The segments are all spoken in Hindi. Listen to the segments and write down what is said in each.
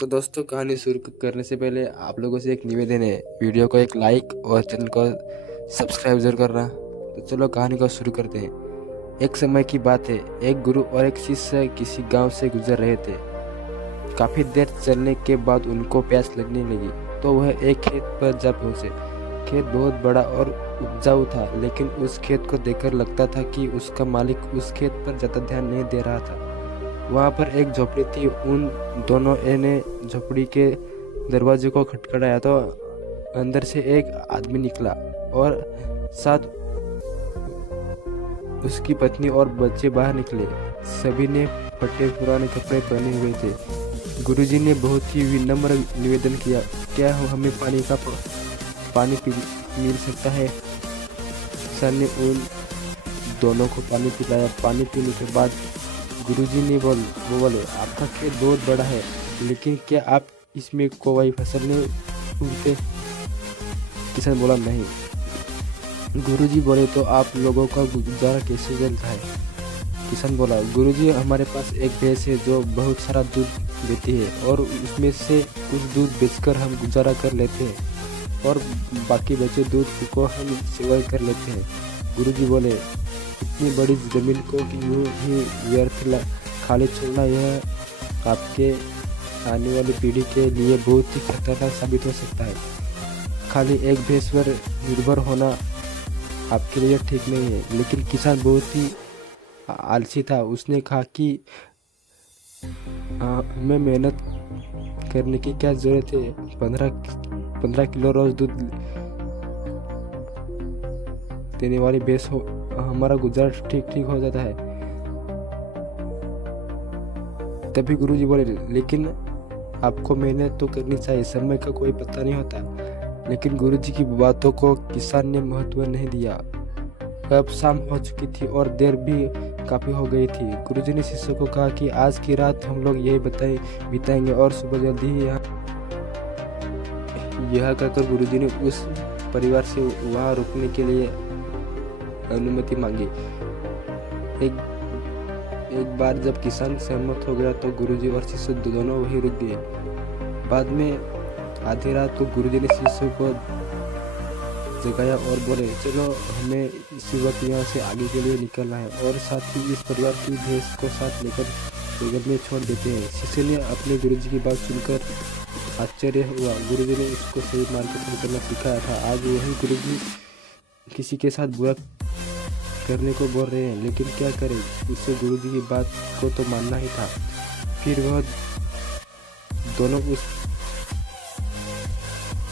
तो दोस्तों, कहानी शुरू करने से पहले आप लोगों से एक निवेदन है, वीडियो को एक लाइक और चैनल को सब्सक्राइब जरूर करना। तो चलो कहानी को शुरू करते हैं। एक समय की बात है, एक गुरु और एक शिष्य किसी गांव से गुजर रहे थे। काफी देर चलने के बाद उनको प्यास लगने लगी, तो वह एक खेत पर जा पहुंचे। खेत बहुत बड़ा और उपजाऊ था, लेकिन उस खेत को देखकर लगता था कि उसका मालिक उस खेत पर ज्यादा ध्यान नहीं दे रहा था। वहाँ पर एक झोपड़ी थी। उन दोनों ने झोपड़ी के दरवाजे को खटखटाया तो अंदर से एक आदमी निकला और साथ उसकी पत्नी और बच्चे बाहर निकले। सभी ने फटे पुराने कपड़े पहने हुए थे। गुरुजी ने बहुत ही विनम्र निवेदन किया, क्या हमें पानी मिल सकता है? किसान ने उन दोनों को पानी पिलाया। पानी पीने के बाद गुरुजी ने बोले, आपका खेत बहुत बड़ा है, लेकिन क्या आप इसमें कोई फसल नहीं उगते? किसान बोला, नहीं। गुरुजी बोले, तो आप लोगों का गुजारा कैसे चलता है? किसान बोला, गुरुजी, हमारे पास एक भैंस है जो बहुत सारा दूध देती है और उसमें से कुछ दूध बेचकर हम गुजारा कर लेते हैं और बाकी बचे दूध को हम सेवन कर लेते हैं। गुरुजी बोले, इतनी बड़ी जमीन को यूं ही व्यर्थ खाली छोड़ना, यह आपके आने वाली पीढ़ी के लिए बहुत ही खतरनाक साबित हो सकता है। खाली एक भैंस पर निर्भर होना आपके लिए ठीक नहीं है। लेकिन किसान बहुत ही आलसी था। उसने कहा कि हमें मेहनत करने की क्या जरूरत है? 15 किलो रोज दूध देने वाली भैंस हो, हमारा गुजारा ठीक हो जाता है। तभी गुरुजी बोले, लेकिन आपको मेहनत तो करनी चाहिए, समय का कोई पता नहीं होता। लेकिन गुरुजी की बातों को किसान ने महत्व नहीं दिया। अब शाम हो चुकी थी और देर भी काफी हो गई थी। गुरुजी ने शिष्य को कहा कि आज की रात हम लोग यही बिताएंगे और सुबह जल्दी ही यह कहकर गुरुजी ने उस परिवार से वहां रुकने के लिए अनुमति मांगी। एक बार जब किसान सहमत हो गया तो गुरुजी और शिष्य दोनों वहीं रुक गए। बाद में आधी रात को गुरुजी ने शिष्य को जगाया और बोले, चलो हमें इसी वक्त यहाँ से आगे के लिए निकलना है और साथ ही इस परिवार की भैंस को साथ लेकर जंगल में छोड़ देते हैं। शिष्य ने अपने गुरुजी की बात सुनकर आश्चर्य हुआ। गुरुजी ने उसको सही मार्गदर्शन करना सिखाया था। आज वही गुरुजी किसी के साथ बुरा करने को बोल रहे हैं, लेकिन क्या करें, उससे गुरुजी की बात को तो मानना ही था। फिर वह दोनों उस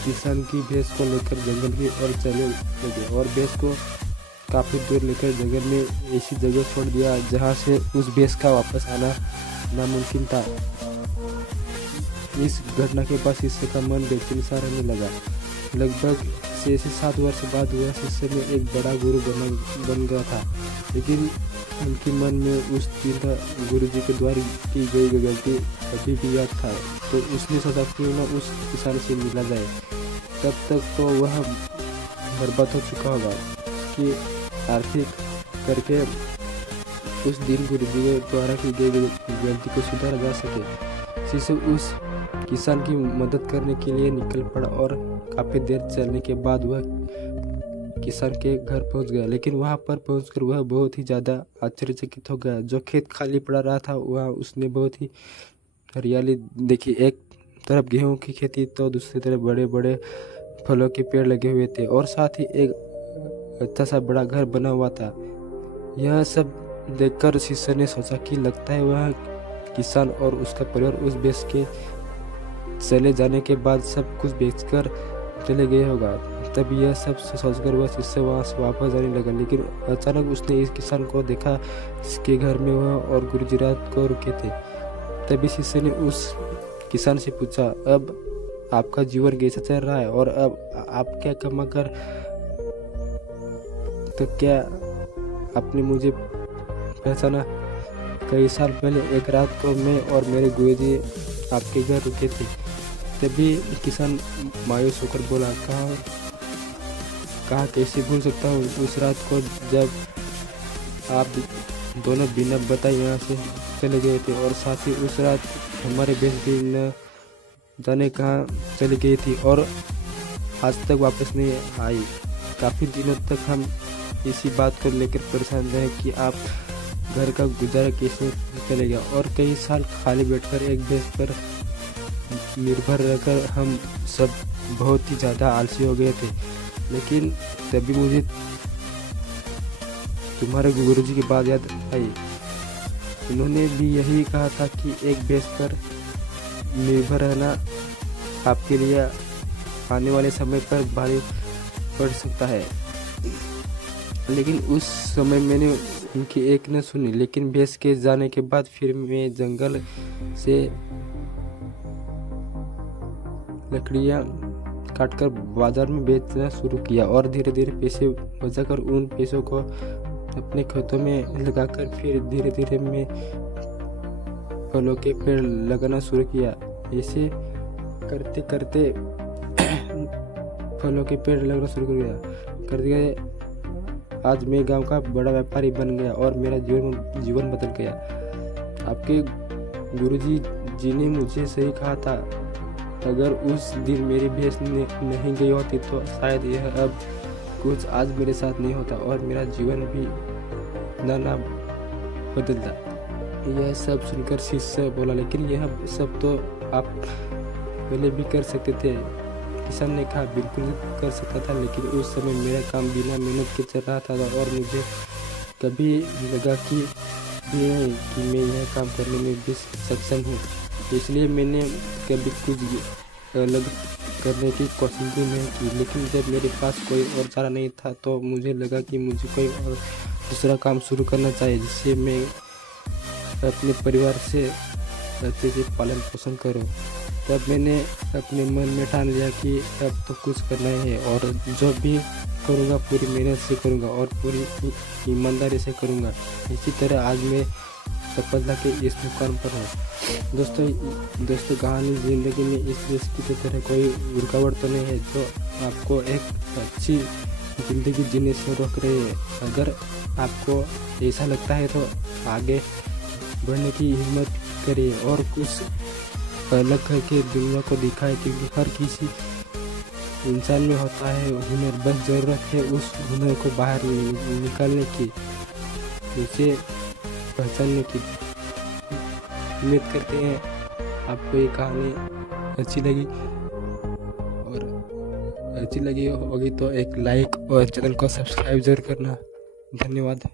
किसान की भैंस को लेकर जंगल की ओर चले लगे और भैंस को काफी दूर लेकर जंगल में ऐसी जगह छोड़ दिया जहां से उस भैंस का वापस आना नामुमकिन था। इस घटना के बाद शिष्य का मन बेचैन सा रहने लगा। लगभग 6 से 7 वर्ष बाद वह शिष्य में एक बड़ा गुरु बन गया था, लेकिन उनके मन में उस दिन गुरुजी के द्वारा की गई गलती अभी भी याद था। तो उसने सोचा क्यों न उस किसान से मिला जाए। तब तक तो वह बर्बाद हो चुका होगा कि आर्थिक करके उस दिन गुरुजी के द्वारा की गई गलती को सुधारा जा सके। शिष्य उस किसान की मदद करने के लिए निकल पड़ा और काफी देर चलने के बाद वह किसान के घर पहुंच गया। लेकिन वहां पर पहुंचकर वह बहुत ही ज्यादा आश्चर्यचकित हो गया। जो खेत खाली पड़ा रहा था वहां उसने बहुत ही हरियाली देखी। एक तरफ गेहूं की खेती तो दूसरी तरफ बड़े बड़े फलों के पेड़ लगे हुए थे और साथ ही एक अच्छा सा बड़ा घर बना हुआ था। यह सब देखकर शिष्य ने सोचा कि लगता है वह किसान और उसका परिवार उस भैंस के चले जाने के बाद सब कुछ बेचकर चले गए होगा। तब यह सब सोचकर वह शिष्य वहां से वापस जाने लगा। लेकिन अचानक उसने इस किसान को देखा जिसके घर में वह और गुरुजी रात को रुके थे। तभी शिष्य ने उस किसान से पूछा, अब आपका जीवन कैसा चल रहा है और अब आप क्या कमा कर? तो क्या आपने मुझे पहचाना? कई साल पहले एक रात को मैं और मेरे गुरुजी आपके घर रुके थे। तभी किसान मायूस होकर बोला, कहा कैसे भूल सकता हूँ उस रात को जब आप दोनों बिना बताए यहाँ से चले गए थे और साथ ही उस रात हमारे भैंस भी न जाने कहाँ चली गई थी और आज तक वापस नहीं आई। काफ़ी दिनों तक हम इसी बात को लेकर परेशान रहे कि आप घर का गुजारा कैसे चलेगा, और कई साल खाली बैठकर एक भैंस पर निर्भर रहकर हम सब बहुत ही ज़्यादा आलसी हो गए थे। लेकिन तभी मुझे तुम्हारे गुरुजी की बात याद आई। उन्होंने भी यही कहा था कि एक भैंस पर निर्भर रहना आपके लिए आने वाले समय पर भारी पड़ सकता है। लेकिन उस समय मैंने उनकी एक न सुनी। लेकिन भैंस के जाने के बाद फिर मैं जंगल से लकड़ियाँ काटकर बाजार में बेचना शुरू किया और धीरे धीरे पैसे बचाकर उन पैसों को अपने खेतों में लगाकर फिर धीरे धीरे मैं फलों के पेड़ लगाना शुरू किया। ऐसे करते करते फलों के पेड़ लगना शुरू कर दिया करते आज मैं गांव का बड़ा व्यापारी बन गया और मेरा जीवन बदल गया। आपके गुरुजी जी ने मुझे सही कहा था। अगर उस दिन मेरी भैंस नहीं गई होती तो शायद यह अब कुछ आज मेरे साथ नहीं होता और मेरा जीवन भी ना बदलता। यह सब सुनकर शिष्य बोला, लेकिन यह सब तो आप पहले भी कर सकते थे। किसान ने कहा, बिल्कुल कर सकता था, लेकिन उस समय मेरा काम बिना मेहनत के चल रहा था और मुझे कभी लगा कि मैं यह काम करने में भी सक्षम हूँ। इसलिए मैंने कभी कुछ अलग करने की कोशिश भी नहीं की। लेकिन जब मेरे पास कोई और चारा नहीं था तो मुझे लगा कि मुझे कोई और दूसरा काम शुरू करना चाहिए जिससे मैं अपने परिवार से अच्छे से पालन पोषण करूं। तब मैंने अपने मन में ठान लिया कि अब तो कुछ करना ही है और जो भी करूंगा पूरी मेहनत से करूंगा और पूरी ईमानदारी से करूंगा। इसी तरह आज मैं सफलता के इस मुकाम पर हूँ। दोस्तों कहानी ज़िंदगी में इस देश की तरह कोई रुकावट तो नहीं है जो आपको एक अच्छी ज़िंदगी जीने से रोक रही है। अगर आपको ऐसा लगता है तो आगे बढ़ने की हिम्मत करिए और कुछ अलग करके दुनिया को दिखाए, क्योंकि हर किसी इंसान में होता है हुनर, बस ज़रूरत है उस हुनर को बाहर निकालने की, उसे पहचानने की। उम्मीद करते हैं आपको ये कहानी अच्छी लगी, और अच्छी लगी होगी तो एक लाइक और चैनल को सब्सक्राइब जरूर करना। धन्यवाद।